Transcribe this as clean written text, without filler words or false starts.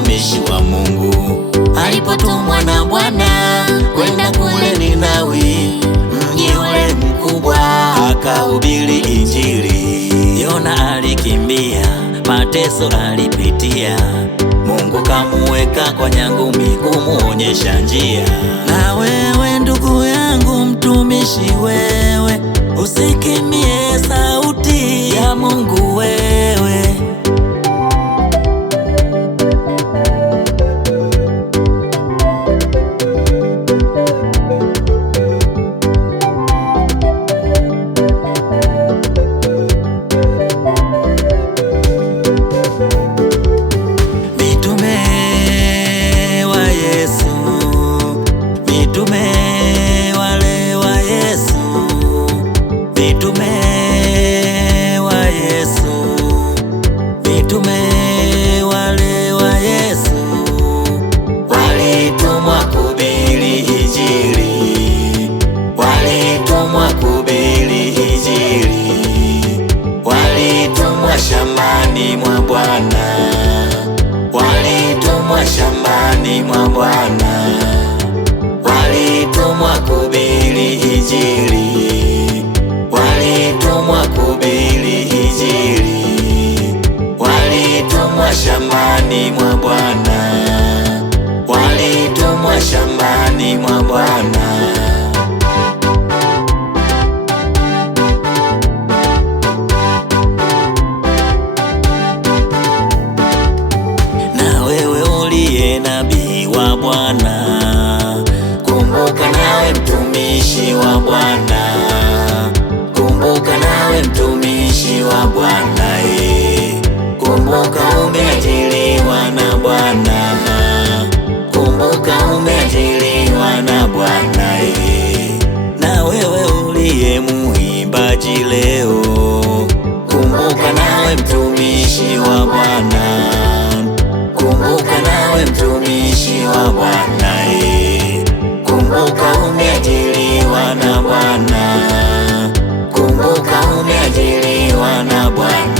mtumishi wa Mungu alipotumwa na Bwana kwenda kule Ninawi, mji ule mkubwa, akahubiri Injili. Yona alikimbia, mateso alipitia, Mungu kamuweka kwa nyangumi kumuonyesha njia. Na wewe ndugu yangu mtumishi, wewe usikimie sauti ya Mungu wewe. Mitume wale wa Yesu, mitume wa Yesu, mitume wale wa Yesu, walitumwa kuhubiri Injili, walitumwa kuhubiri Injili, walitumwa shambani mwa Bwana, walitumwa shambani mwa Bwana, walitumwa kuhubiri Injili, walitumwa kuhubiri Injili, walitumwa shambani mwa Bwana, walitumwa shambani mwa Bwana. Na wewe uliye nabii wa Bwana, kumbuka nawe mtumishi wa Bwana, kumbuka nawe mtumishi wa Bwana, kumbuka umeajiriwa na Bwana, kumbuka umeajiriwa na Bwana. Na wewe uliye muimbaji leo, kumbuka nawe mtumishi wa Bwana, kumbuka nawe mtumishi wa Bwana, kumbuka umeajiriwa na Bwana, kumbuka umeajiriwa na Bwana.